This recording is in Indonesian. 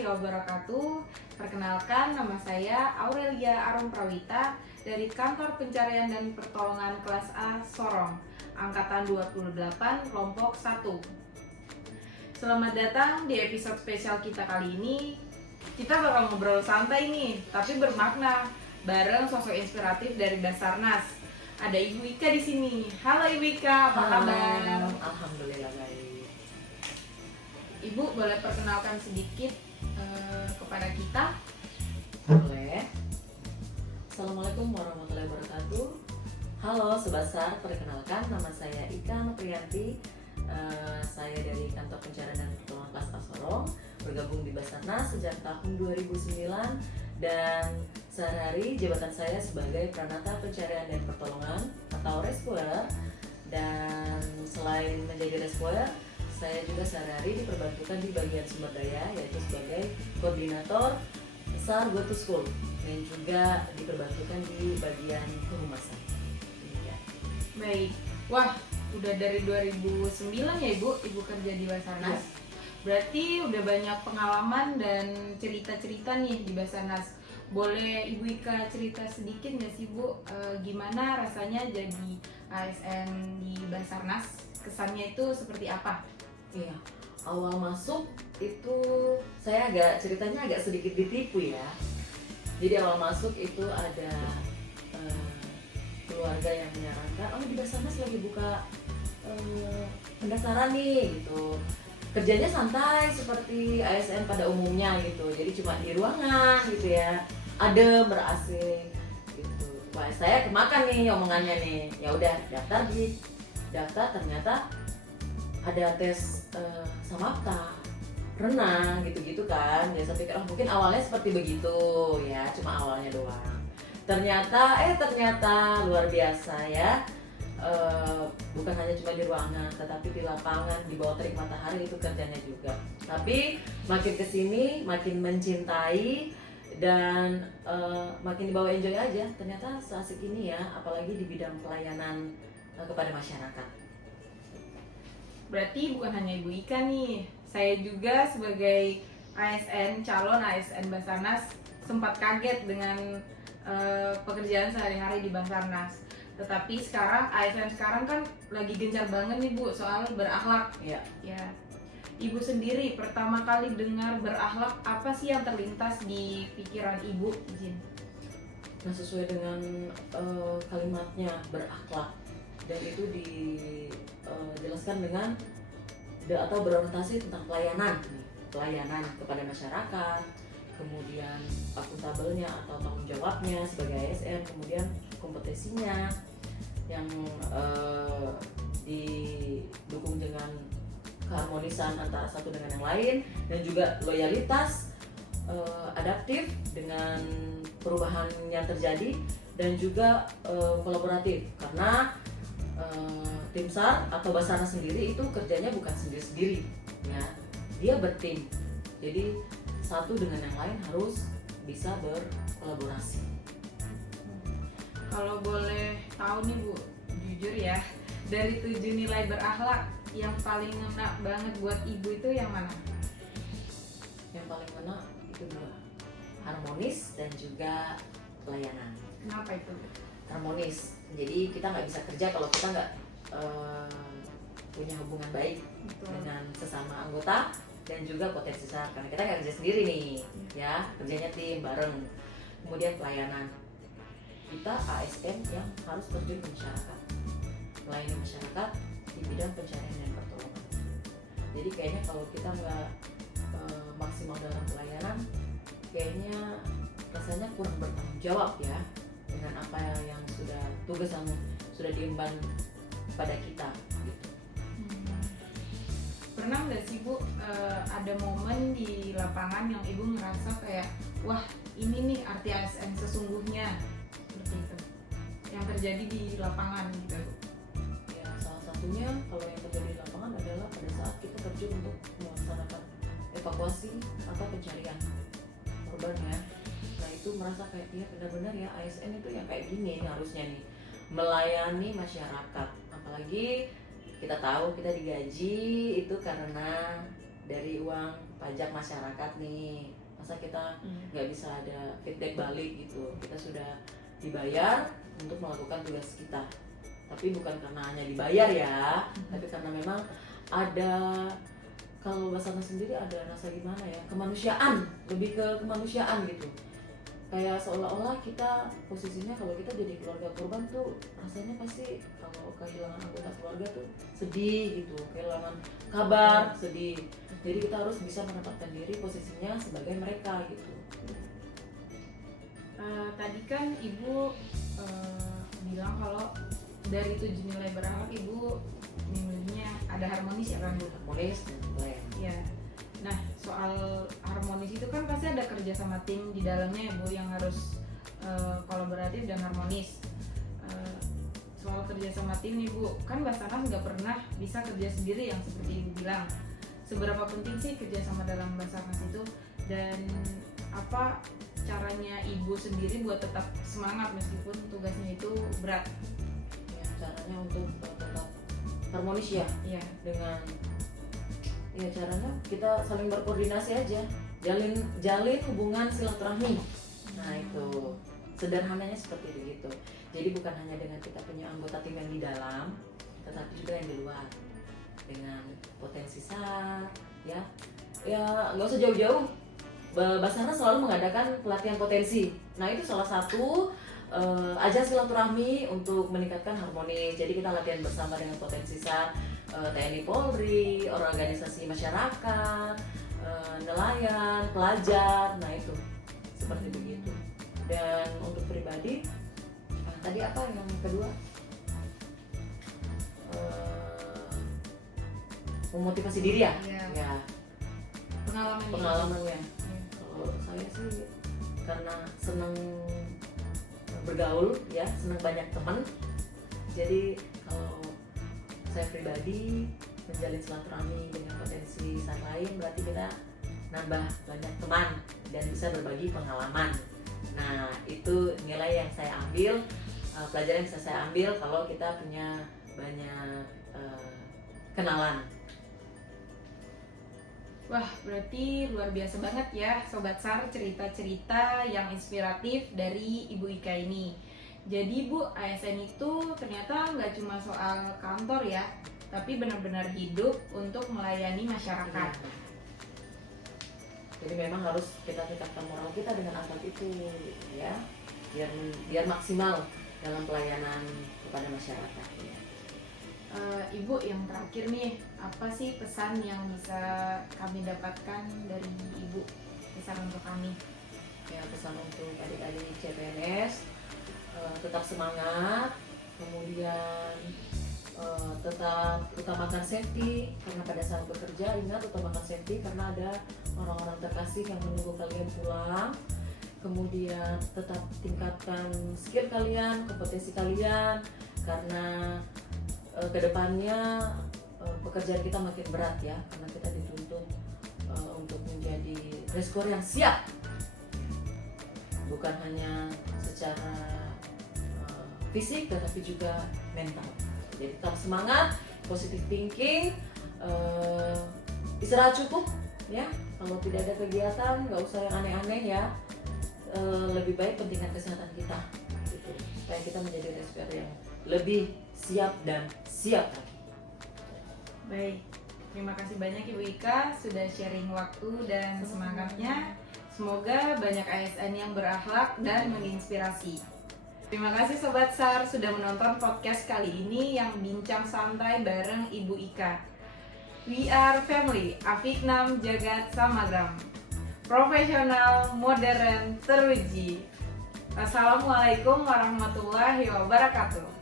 warahmatullahi wabarakatuh. Perkenalkan, nama saya Aurelia Arum Prawita dari Kantor Pencarian dan Pertolongan Kelas A Sorong, Angkatan 28, Kelompok 1. Selamat datang di episode spesial kita kali ini. Kita bakal ngobrol santai nih, tapi bermakna, bareng sosok inspiratif dari Basarnas. Ada Ibu Ika di sini. Halo Ibu Ika, apa kabar? Alhamdulillah baik. Ibu boleh perkenalkan sedikit kepada kita? Boleh. Assalamualaikum warahmatullahi wabarakatuh. Halo Sebasar, perkenalkan nama saya Ika Nopriyanti. Saya dari Kantor Pencarian dan Pertolongan Kelas A Sorong, bergabung di Basarnas sejak tahun 2009 dan sehari-hari jabatan saya sebagai Pranata Pencarian dan Pertolongan atau rescuer. Dan selain menjadi rescuer, saya juga sehari-hari diperbantukan di bagian sumber daya, yaitu sebagai koordinator SAR Go to School, dan juga diperbantukan di bagian kehumasan. Ya. Baik, wah udah dari 2009 ya Ibu kerja di Basarnas. Ya. Berarti udah banyak pengalaman dan cerita-cerita nih di Basarnas. Boleh Ibu Ika cerita sedikit nggak sih Bu, gimana rasanya jadi ASN di Basarnas? Kesannya itu seperti apa? Iya, awal masuk itu saya ceritanya agak sedikit ditipu ya. Jadi awal masuk itu ada keluarga yang menyarankan, oh di Basarnas lagi buka pendaftaran nih gitu. Kerjanya santai seperti ASN pada umumnya gitu. Jadi cuma di ruangan gitu ya, adem, ber-AC gitu. Wah, saya kemakan nih omongannya nih. Ya udah daftar ternyata ada tes samapta, renang gitu-gitu kan. Jadi saya pikir mungkin awalnya seperti begitu ya, cuma awalnya doang. Ternyata luar biasa ya. Bukan hanya cuma di ruangan, tetapi di lapangan, di bawah terik matahari itu kerjanya juga. Tapi makin kesini makin mencintai dan makin dibawa enjoy aja. Ternyata seasik ini ya, apalagi di bidang pelayanan kepada masyarakat. Berarti bukan hanya Ibu Ika nih, saya juga sebagai ASN, calon ASN Basarnas sempat kaget dengan pekerjaan sehari-hari di Basarnas. Tetapi sekarang ASN sekarang kan lagi gencar banget nih Bu soal berakhlak. Ya. Ibu sendiri pertama kali dengar berakhlak, apa sih yang terlintas di pikiran Ibu? Izin. Nah, sesuai dengan kalimatnya berakhlak, dan itu dijelaskan dengan atau berorientasi tentang pelayanan kepada masyarakat, kemudian akuntabelnya atau tanggung jawabnya sebagai ASN, kemudian kompetensinya yang didukung dengan keharmonisan antara satu dengan yang lain, dan juga loyalitas, adaptif dengan perubahan yang terjadi, dan juga kolaboratif karena tim SAR atau Basarnas sendiri itu kerjanya bukan sendiri-sendiri ya, dia bertim, jadi satu dengan yang lain harus bisa berkolaborasi. Kalau boleh tahu nih Bu, jujur ya, dari 7 nilai berakhlak yang paling ngena banget buat Ibu itu yang mana? Yang paling ngena itu dua, harmonis dan juga pelayanan. Kenapa itu? Harmonis, jadi kita nggak bisa kerja kalau kita nggak punya hubungan baik. Betul. Dengan sesama anggota dan juga potensi SAR, karena kita nggak kerja sendiri nih ya, kerjanya tim bareng. Kemudian pelayanan, kita ASN yang harus terjun ke masyarakat, melayani masyarakat di bidang pencarian dan pertolongan. Jadi kayaknya kalau kita nggak maksimal dalam pelayanan, kayaknya rasanya kurang bertanggung jawab ya dengan apa yang tugas yang sudah diemban pada kita gitu. Pernah nggak sih Bu ada momen di lapangan yang Ibu ngerasa kayak wah ini nih arti ASN sesungguhnya, seperti itu yang terjadi di lapangan gitu Bu? Ya, salah satunya kalau yang terjadi di lapangan adalah pada saat kita terjun untuk melaksanakan evakuasi atau pencarian korban ya. Nah itu merasa kayak ya benar-benar ya ASN itu yang kayak gini harusnya nih, melayani masyarakat. Apalagi kita tahu kita digaji itu karena dari uang pajak masyarakat nih, masa kita nggak bisa ada feedback balik gitu. Kita sudah dibayar untuk melakukan tugas kita, tapi bukan karena hanya dibayar ya, tapi karena memang ada, kalau Basarnas sendiri ada rasa gimana ya, kemanusiaan, lebih ke kemanusiaan gitu. Kayak seolah-olah kita posisinya kalau kita jadi keluarga korban tuh rasanya pasti kalau kehilangan anggota keluarga tuh sedih gitu, kehilangan kabar sedih. Jadi kita harus bisa menempatkan diri posisinya sebagai mereka gitu. Tadi kan Ibu bilang kalau dari 7 nilai berakhlak Ibu milihnya ada harmonis ya kan Bu? Harmonis dan plan. Ya. Nah, soal harmonis itu kan pasti ada kerja sama tim di dalamnya ya Bu, yang harus kolaboratif dan harmonis. Soal kerja sama tim nih Bu, kan Basarnas nggak pernah bisa kerja sendiri yang seperti Ibu bilang. Seberapa penting sih kerja sama dalam Basarnas itu, dan apa caranya Ibu sendiri buat tetap semangat meskipun tugasnya itu berat? Ya, caranya untuk tetap harmonis ya, Iya. dengan ya caranya kita saling berkoordinasi aja, jalin hubungan silaturahmi. Nah itu sederhananya seperti begitu. Jadi bukan hanya dengan kita punya anggota tim yang di dalam, tetapi juga yang di luar, dengan potensi SAR ya nggak usah jauh-jauh. Basarnas selalu mengadakan pelatihan potensi. Nah itu salah satu ajang silaturahmi untuk meningkatkan harmonis. Jadi kita latihan bersama dengan potensi SAR, TNI Polri, organisasi masyarakat, nelayan, pelajar. Nah itu seperti begitu. Dan untuk pribadi, tadi apa yang kedua? Memotivasi diri ya? Iya. Ya, pengalamannya. Kalau saya sih karena senang bergaul ya, senang banyak teman. Jadi kalau saya pribadi menjalin silaturahmi dengan potensi SAR lain, berarti kita nambah banyak teman dan bisa berbagi pengalaman. Nah itu nilai yang saya ambil, pelajaran yang bisa saya ambil kalau kita punya banyak kenalan. Wah, berarti luar biasa banget ya Sobat SAR, cerita-cerita yang inspiratif dari Ibu Ika ini. Jadi Bu, ASN itu ternyata nggak cuma soal kantor ya, tapi benar-benar hidup untuk melayani masyarakat. Jadi memang harus kita tingkatkan moral kita dengan akhlak itu ya, biar maksimal dalam pelayanan kepada masyarakat. Ibu, yang terakhir nih, apa sih pesan yang bisa kami dapatkan dari Ibu, pesan untuk kami? Ya, pesan untuk adik-adik CPNS, tetap semangat, kemudian tetap utamakan safety, karena pada saat bekerja ingat utamakan safety karena ada orang-orang terkasih yang menunggu kalian pulang. Kemudian tetap tingkatkan skill kalian, kompetensi kalian, karena kedepannya pekerjaan kita makin berat ya, karena kita dituntut untuk menjadi reskor yang siap, bukan hanya secara fisik tetapi juga mental. Jadi tetap semangat, positive thinking, istirahat cukup ya. Kalau tidak ada kegiatan nggak usah yang aneh-aneh ya, lebih baik pentingkan kesehatan kita gitu, supaya kita menjadi reskor yang lebih siap dan siap. Baik, terima kasih banyak Ibu Ika sudah sharing waktu dan semangatnya. Semoga banyak ASN yang berakhlak dan menginspirasi. Terima kasih Sobat SAR sudah menonton podcast kali ini yang bincang santai bareng Ibu Ika. We are family, Afiknam Jagat Samagram. Profesional, modern, teruji. Assalamualaikum warahmatullahi wabarakatuh.